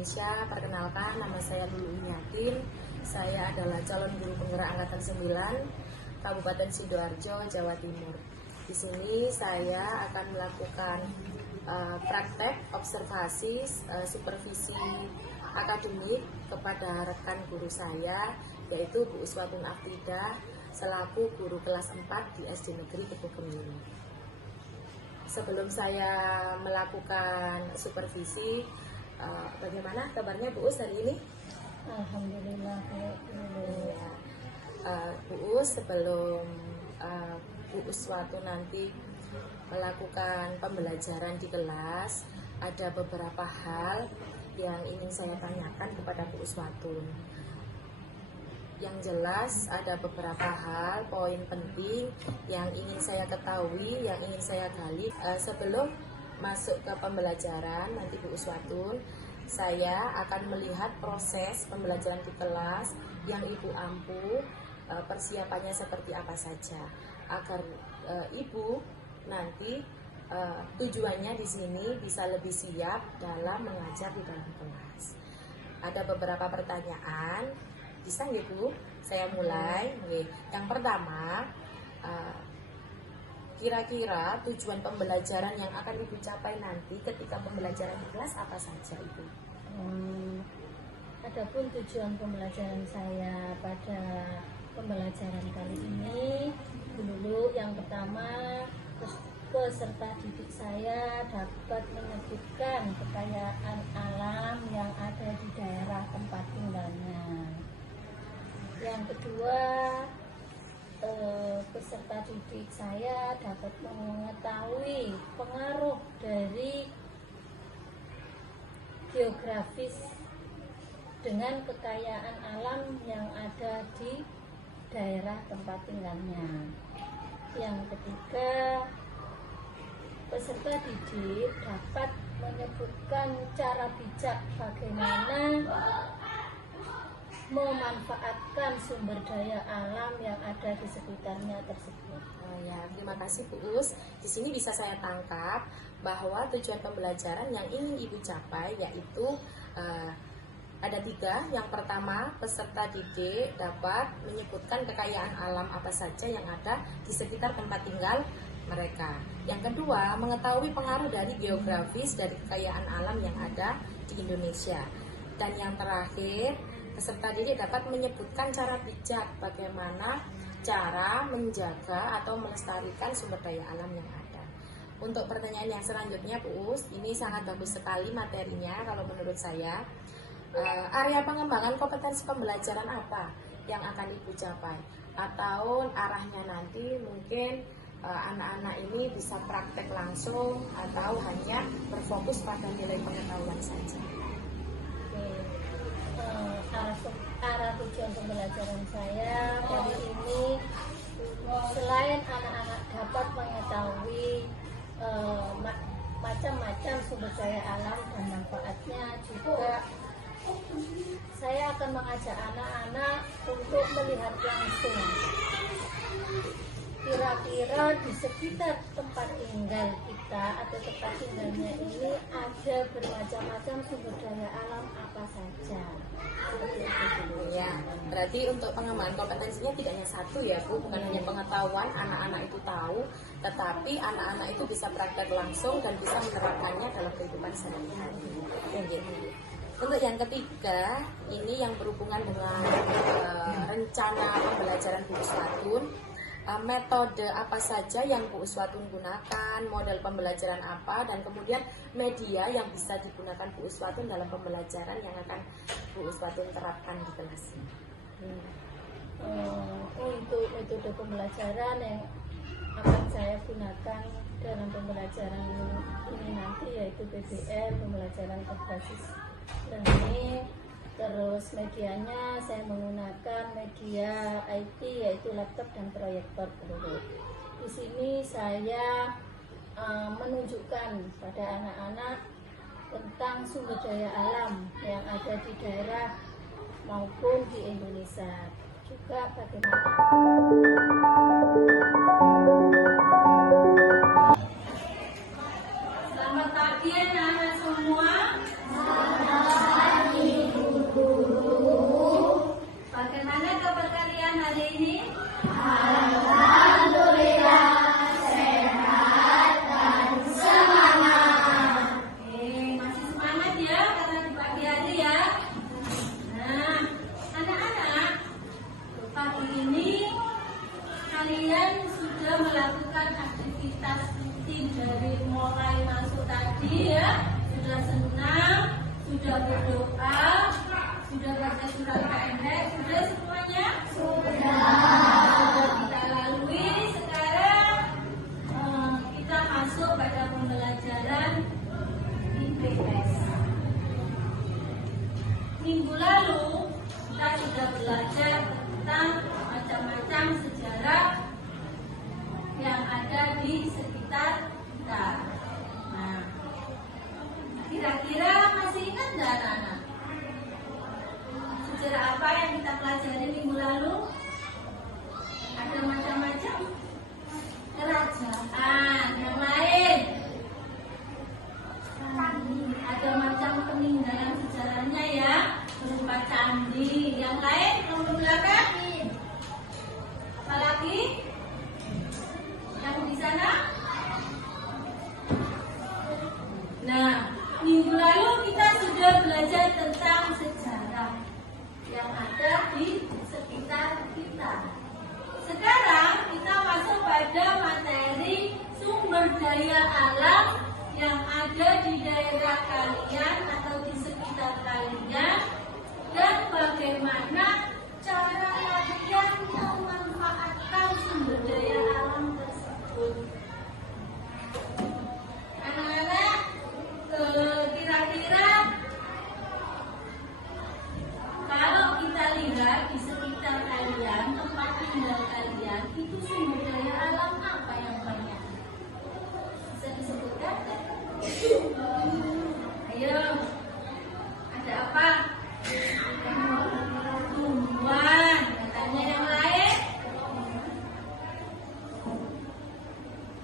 Indonesia. Perkenalkan, nama saya Lulu Inyatin. Saya adalah calon guru penggerak angkatan 9 Kabupaten Sidoarjo, Jawa Timur. Di sini saya akan melakukan praktek observasi, supervisi akademik kepada rekan guru saya, yaitu Bu Uswatun Aftidah selaku guru kelas 4 di SD Negeri Teguh Gemini. Sebelum saya melakukan supervisi, bagaimana kabarnya Bu Us hari ini? Alhamdulillah. Bu Us, sebelum Bu Uswatun nanti melakukan pembelajaran di kelas, ada beberapa hal yang ingin saya tanyakan kepada Bu Uswatun. Yang jelas ada beberapa hal, poin penting yang ingin saya ketahui, yang ingin saya gali. Sebelum masuk ke pembelajaran nanti Bu Uswatun, saya akan melihat proses pembelajaran di kelas yang Ibu ampu, persiapannya seperti apa saja, agar Ibu nanti tujuannya di sini bisa lebih siap dalam mengajar di dalam kelas. Ada beberapa pertanyaan. Bisa nggih Bu? Saya mulai. Yang pertama, kira-kira tujuan pembelajaran yang akan Ibu capai nanti ketika pembelajaran di kelas apa saja Ibu? Adapun tujuan pembelajaran saya pada pembelajaran kali ini, dulu yang pertama, peserta didik saya dapat menyebutkan kekayaan alam yang ada di daerah tempat tinggalnya. Yang kedua, peserta didik saya dapat mengetahui pengaruh dari geografis dengan kekayaan alam yang ada di daerah tempat tinggalnya. Yang ketiga, peserta didik dapat menyebutkan cara bijak bagaimana memanfaatkan sumber daya alam yang ada di sekitarnya tersebut. Terima kasih Bu Us. Di sini bisa saya tangkap bahwa tujuan pembelajaran yang ingin Ibu capai yaitu ada 3. Yang pertama, peserta didik dapat menyebutkan kekayaan alam apa saja yang ada di sekitar tempat tinggal mereka. Yang kedua, mengetahui pengaruh dari geografis dari kekayaan alam yang ada di Indonesia. Dan yang terakhir, peserta didik dapat menyebutkan cara bijak bagaimana cara menjaga atau melestarikan sumber daya alam yang ada. Untuk pertanyaan yang selanjutnya Bu Us, ini sangat bagus sekali materinya kalau menurut saya. Area pengembangan kompetensi pembelajaran apa yang akan Ibu capai? Atau arahnya nanti mungkin anak-anak ini bisa praktek langsung atau hanya berfokus pada nilai pengetahuan saja? Arah tujuan pembelajaran saya kali ini, selain anak-anak dapat mengetahui macam-macam sumber daya alam dan manfaatnya, juga saya akan mengajak anak-anak untuk melihat langsung kira-kira di sekitar tempat tinggal kita atau tempat tinggalnya ini ada bermacam-macam sumber daya alam apa saja. Ya, berarti untuk pengembangan kompetensinya tidak hanya satu ya Bu, bukan hanya pengetahuan anak-anak itu tahu, tetapi anak-anak itu bisa praktek langsung dan bisa menerapkannya dalam kehidupan sehari-hari. Untuk yang ketiga, ini yang berhubungan dengan rencana pembelajaran Bu Uswatun. Metode apa saja yang Bu Uswatun gunakan, model pembelajaran apa, dan kemudian media yang bisa digunakan Bu Uswatun dalam pembelajaran yang akan Bu Uswatun terapkan di kelas. Untuk metode pembelajaran yang akan saya gunakan dalam pembelajaran ini nanti yaitu PBL, pembelajaran berbasis learning. Terus medianya saya menggunakan media IT yaitu laptop dan proyektor dulu. Di sini saya menunjukkan pada anak-anak tentang sumber daya alam yang ada di daerah maupun di Indonesia. Juga bagaimana Selamat pagi anak-anak semua. pelajaran apa yang kita pelajari minggu lalu? Ada macam-macam kerajaan, yang lain ada macam peninggalan sejarahnya ya, berupa candi. Yang lain nomor belakang, apalagi yang di sana? Nah, minggu lalu kita sudah belajar tentang sejarah yang ada di sekitar kita. Sekarang kita masuk pada materi sumber daya alam yang ada di daerah kalian atau di sekitar kalian, dan bagaimana cara kalian memanfaatkan sumber daya alam tersebut. Anak-anak, kira-kira kalau kita lihat di sekitar kalian, tempat tinggal kalian, itu sumber daya alam apa yang banyak? Bisa disebutkan? Ayo, ada apa? Tumbuhan. Katanya yang lain?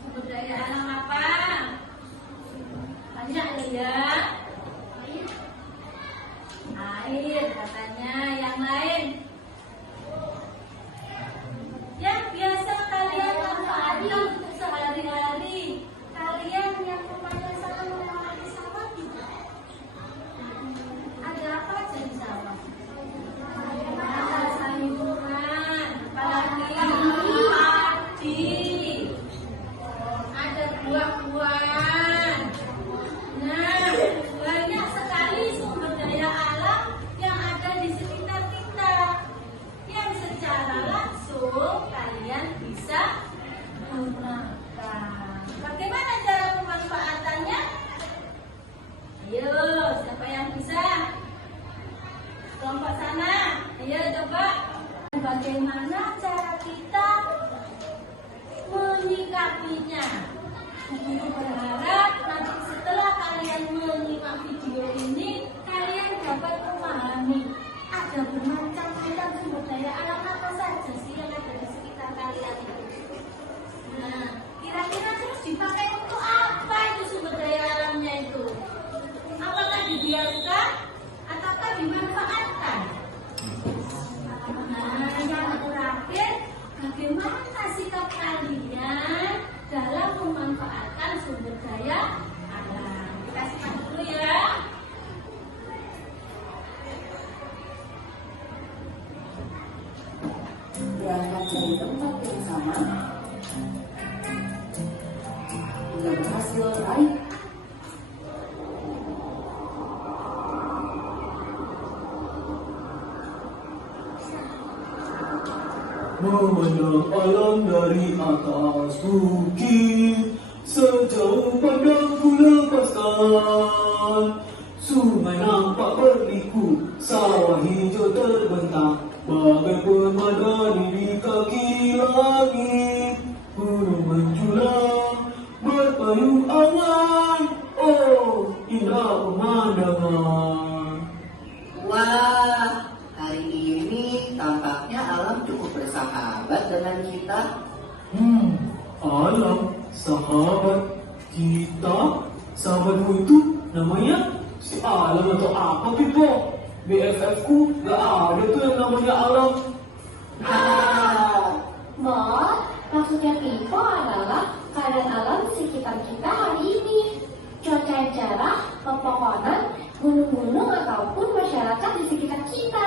Sumber daya alam apa? Banyak ya. Air katanya. Yang lain? Yang biasa kalian manfaatkan untuk sehari-hari. Kalian yang rumahnya sangat melewati sawah tidak? Ada apa aja di sawah? Ada sayuran, apalagi padi, ada buah-buahan. Nah, banyak sekali sumber daya alam yang ada di sekitar kita, yang secara langsung kalian bisa gunakan. Bagaimana cara pemanfaatannya? Ayo, siapa yang bisa? Kelompok sana, ayo coba. Bagaimana cara kita menyikapinya? Guru berharap nanti setelah kalian menyimak video ini, kalian dapat memahami ada bermacam-macam sumber daya alam apa saja sih yang ada di sekitar kalian itu. Nah, kira-kira terus dipakai untuk apa itu sumber daya alamnya itu? Apakah dibiarkan ataukah dimanfaatkan? Nah, yang terakhir, bagaimana sikap kalian dalam memanfaatkan sumber daya alam? Kita simak dulu ya. Berangkat dari tempat yang sama hingga berhasil raih memandang alam dari atas bukit, sejauh pandang ku lepaskan. Sungai nampak berliku, sawah hijau terbentang, bagai pemandangan di kaki langit. Gunung menjulang, berpayung awan, oh indah pemandangan. wah, hari ini tampaknya alam cukup bersahabat dengan kita. Alam, sahabat kita, sahabatmu itu namanya si Alam atau apa Pipo? BFF ku gak ada tuh yang namanya Alam. Mol, maksudnya Pipo adalah keadaan alam di sekitar kita hari ini. Cuaca yang cerah, pepohonan, gunung-gunung ataupun masyarakat di sekitar kita.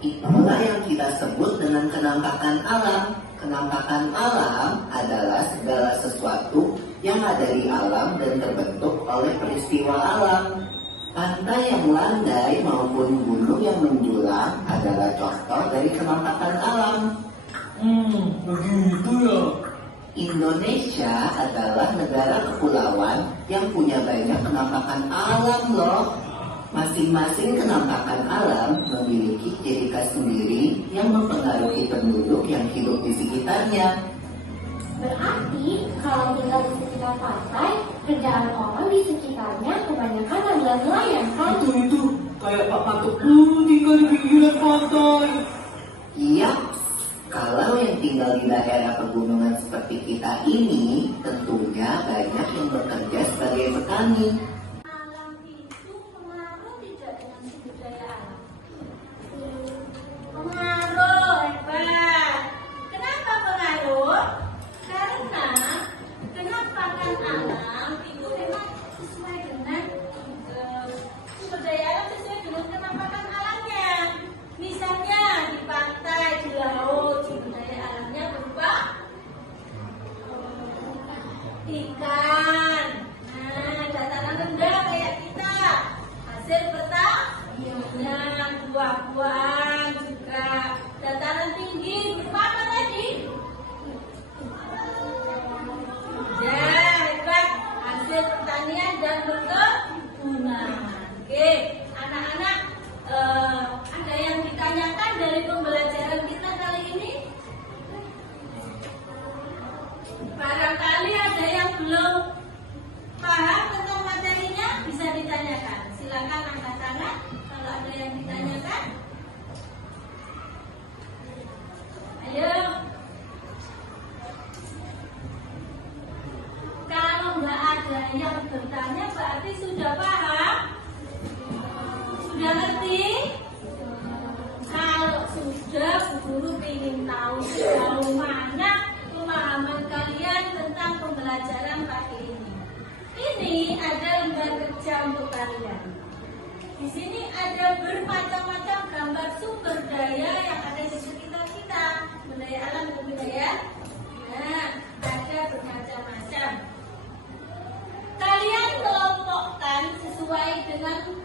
Itulah yang kita sebut dengan kenampakan alam. Kenampakan alam adalah segala sesuatu yang ada di alam dan terbentuk oleh peristiwa alam. Pantai yang landai maupun gunung yang menjulang adalah contoh dari kenampakan alam. Begitu ya. Indonesia adalah negara kepulauan yang punya banyak kenampakan alam loh. Masing-masing kenampakan alam memiliki ciri khas sendiri yang mempengaruhi penduduk yang hidup di sekitarnya. Berarti kalau tinggal di sekitar pantai, kerjaan orang di sekitarnya kebanyakan adalah nelayan kan? Itu Kayak Pak Patuk tuh tinggal di pinggiran pantai. Iya, kalau yang tinggal di daerah pegunungan seperti kita ini, tentunya banyak yang bekerja sebagai petani. Alam itu pengaruh tidak dengan sumber daya alam? Pengaruh, hebat. Kenapa pengaruh? Karena kenampakan alam itu memang sesuai dengan sumber daya alam, sesuai dengan kenampakan alamnya. Misalnya di pantai, di laut, sumber daya alamnya berupa ikan. Nah, dataran rendah kayak kita, hasil pertanian, buah-buahan juga. Dataran tinggi berupa apa tadi? Ya, hebat. Hasil pertanian dan perkebunan. Oke, anak-anak, ada yang ditanyakan dari pembelajaran kita kali ini? Barangkali ada yang belum paham tentang materinya, bisa ditanyakan. Silakan angkat tangan kalau ada yang ditanyakan. Ayo. Kalau nggak ada yang bertanya, berarti sudah paham? Sudah ngerti? Kalau sudah, Bu Guru ingin tahu sejauh mana pemahaman kalian tentang pembelajaran pagi ini. Ini ada lembar kerja untuk kalian. Di sini ada bermacam-macam gambar sumber daya yang ada di sekitar kita, sumber daya alam dan budaya. Nah, ada bermacam-macam. Kalian kelompokkan sesuai dengan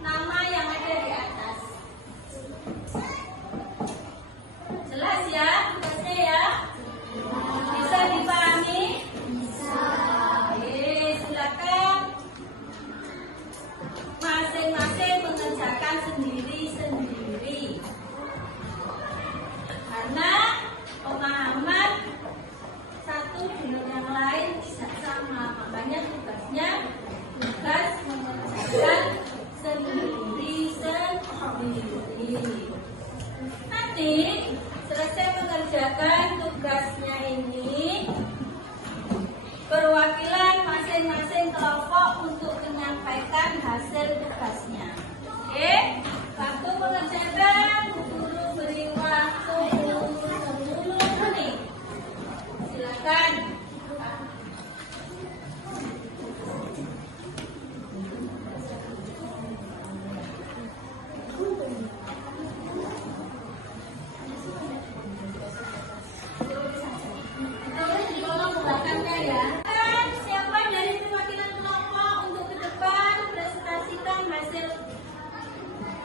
nama yang ada di atas. Jelas ya tugasnya ya? Bisa dipahami? Bisa. Silakan masing-masing mengerjakan sendiri-sendiri. Karena pemahaman satu dengan yang lain tidak sama, makanya tugasnya tugas mengerjakan sendiri-sendiri. Nanti selesai mengerjakan tugasnya ini, perwakilan masing-masing kelompok untuk menyampaikan hasil tugasnya. Oke, waktu mengerjakan guru beri waktu 10 menit. Silakan. Tulis di kolom belakangnya ya. Dan siapa dari perwakilan kelompok untuk ke depan presentasikan hasil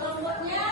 kelompoknya?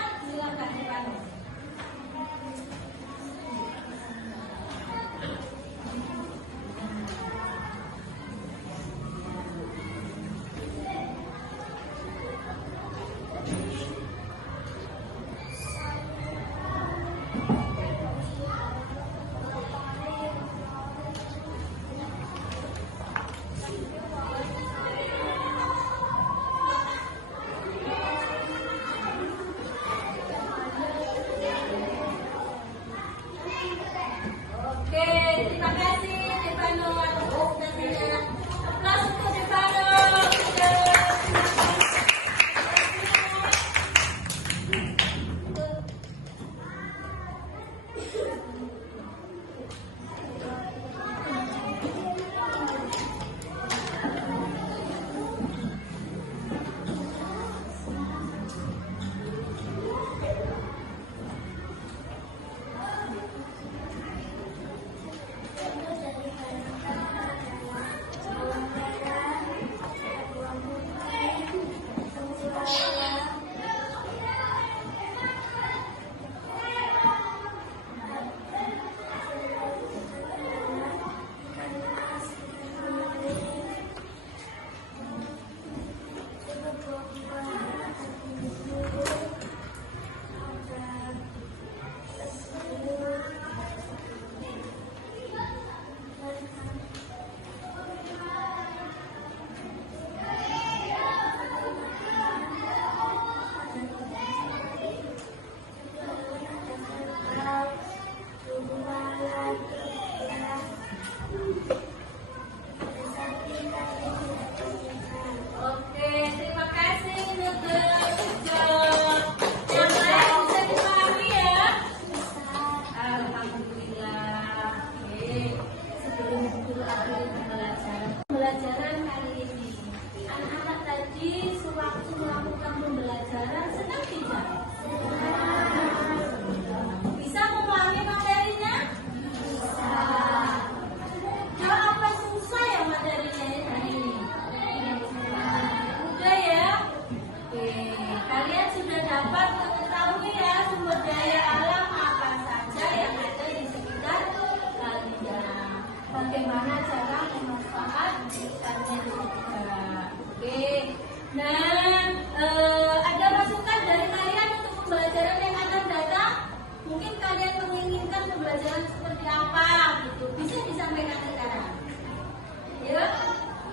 Yuk,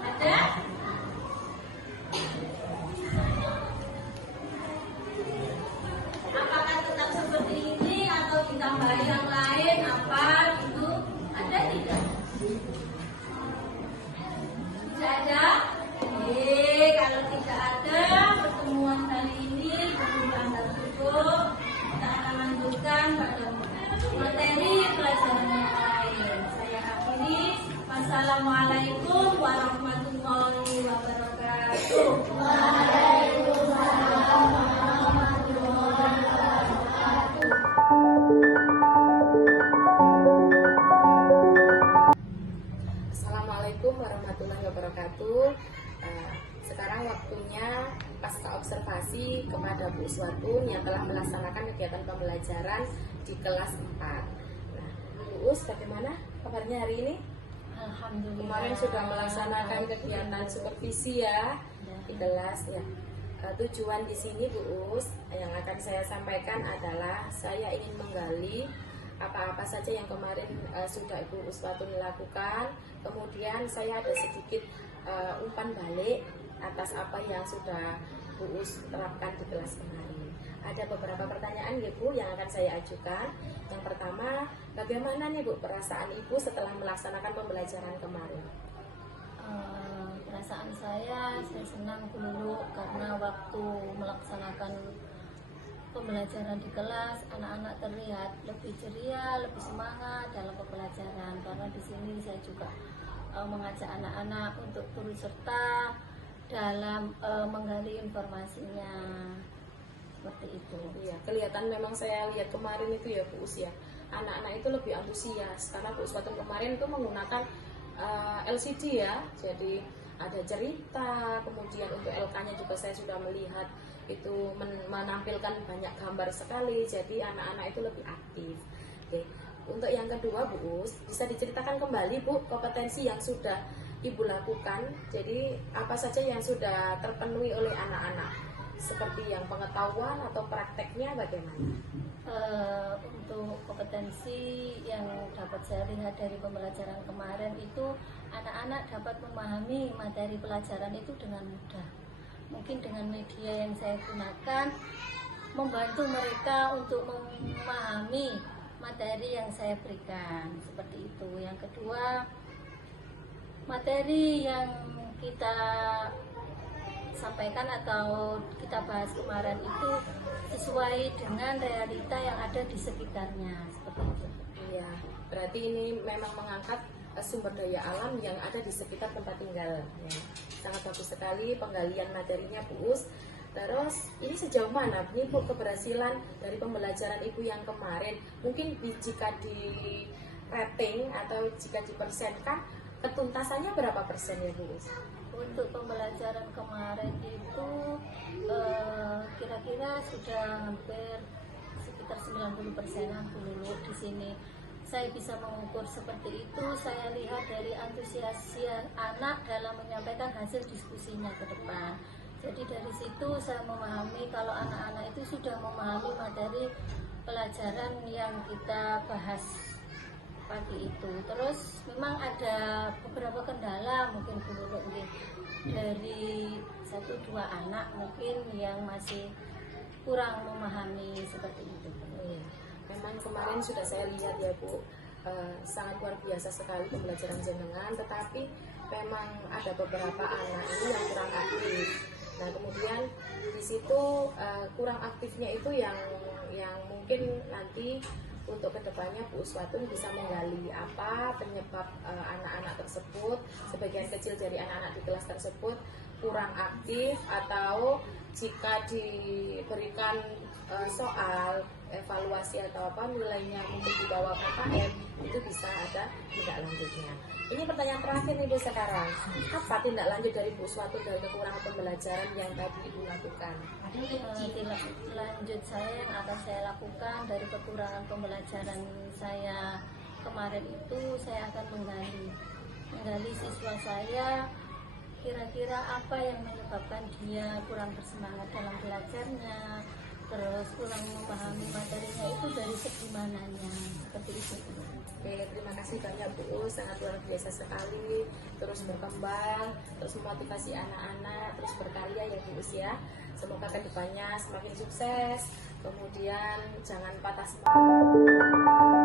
ada? Apakah tetap seperti ini atau ditambah yang lain apa gitu? Ada tidak? Tidak ada? Kalau tidak ada, pertemuan kali ini berjalan tertutup. Kita akan lanjutkan pada materi pelajaran yang lain. Saya akhiri. Wassalamualaikum warahmatullahi wabarakatuh. Assalamualaikum warahmatullahi wabarakatuh. Sekarang waktunya pasca observasi kepada Bu Uswatun yang telah melaksanakan kegiatan pembelajaran di kelas 4. Nah, Bu Us, bagaimana kabarnya hari ini? Alhamdulillah. Kemarin sudah melaksanakan kegiatan supervisi ya di kelas ya. Tujuan di sini Bu Us yang akan saya sampaikan adalah saya ingin menggali apa-apa saja yang kemarin sudah Ibu Uswatun lakukan. Kemudian saya ada sedikit umpan balik atas apa yang sudah Bu Us terapkan di kelas kemarin. Ada beberapa pertanyaan ya Bu yang akan saya ajukan. Yang pertama, bagaimana nih Bu perasaan Ibu setelah melaksanakan pembelajaran kemarin? Perasaan saya senang dulu karena waktu melaksanakan pembelajaran di kelas anak-anak terlihat lebih ceria, lebih semangat dalam pembelajaran karena di sini saya juga mengajak anak-anak untuk turut serta dalam menggali informasinya seperti itu. Iya, kelihatan memang saya lihat kemarin itu ya Bu Us ya, anak-anak itu lebih antusias karena Bu Uswatun kemarin itu menggunakan LCD ya, jadi ada cerita, kemudian untuk LK-nya juga saya sudah melihat itu menampilkan banyak gambar sekali, jadi anak-anak itu lebih aktif. Oke. Untuk yang kedua Bu Us, bisa diceritakan kembali Bu kompetensi yang sudah Ibu lakukan, jadi apa saja yang sudah terpenuhi oleh anak-anak? Seperti yang pengetahuan atau prakteknya bagaimana? Untuk kompetensi yang dapat saya lihat dari pembelajaran kemarin itu anak-anak dapat memahami materi pelajaran itu dengan mudah. Mungkin dengan media yang saya gunakan membantu mereka untuk memahami materi yang saya berikan seperti itu. Yang kedua, materi yang kita sampaikan atau kita bahas kemarin itu sesuai dengan realita yang ada di sekitarnya seperti itu. Iya, berarti ini memang mengangkat sumber daya alam yang ada di sekitar tempat tinggal. Ya. Sangat bagus sekali penggalian materinya Bu Us. Terus ini sejauh mana nih Bu keberhasilan dari pembelajaran Ibu yang kemarin? Mungkin jika di rating atau jika dipersenkan ketuntasannya berapa persen ya Bu Us? Untuk pembelajaran kemarin itu kira-kira sudah hampir sekitar 90%-an dulu di sini. Saya bisa mengukur seperti itu, saya lihat dari antusiasi anak dalam menyampaikan hasil diskusinya ke depan. Jadi dari situ saya memahami kalau anak-anak itu sudah memahami materi pelajaran yang kita bahas pagi itu. Terus memang ada beberapa kendala mungkin dulu dari 1-2 anak mungkin yang masih kurang memahami seperti itu. Iya. Memang kemarin sudah saya lihat ya Bu, sangat luar biasa sekali pembelajaran jenengan, tetapi memang ada beberapa anak ini yang kurang aktif. Nah kemudian di situ kurang aktifnya itu yang mungkin nanti untuk kedepannya Bu Uswatun bisa menggali apa penyebab anak-anak tersebut, sebagian kecil dari anak-anak di kelas tersebut kurang aktif, atau jika diberikan soal evaluasi atau apa nilainya mungkin di bawah KKM, itu bisa ada tindak lanjutnya. Ini pertanyaan terakhir nih Bu sekarang, apa tindak lanjut dari Bu Uswatun dari kekurangan pembelajaran yang tadi Ibu lakukan? Tindak lanjut saya yang akan saya lakukan dari kekurangan pembelajaran saya kemarin itu, saya akan menggali siswa saya, kira-kira apa yang menyebabkan dia kurang bersemangat dalam belajarnya, terus kurang memahami materinya itu dari segi mananya, seperti itu. Oke, terima kasih banyak Bu, sangat luar biasa sekali, terus berkembang, terus memotivasi anak-anak, terus berkarya ya Bu ya. Semoga kedepannya semakin sukses, kemudian jangan patah semangat.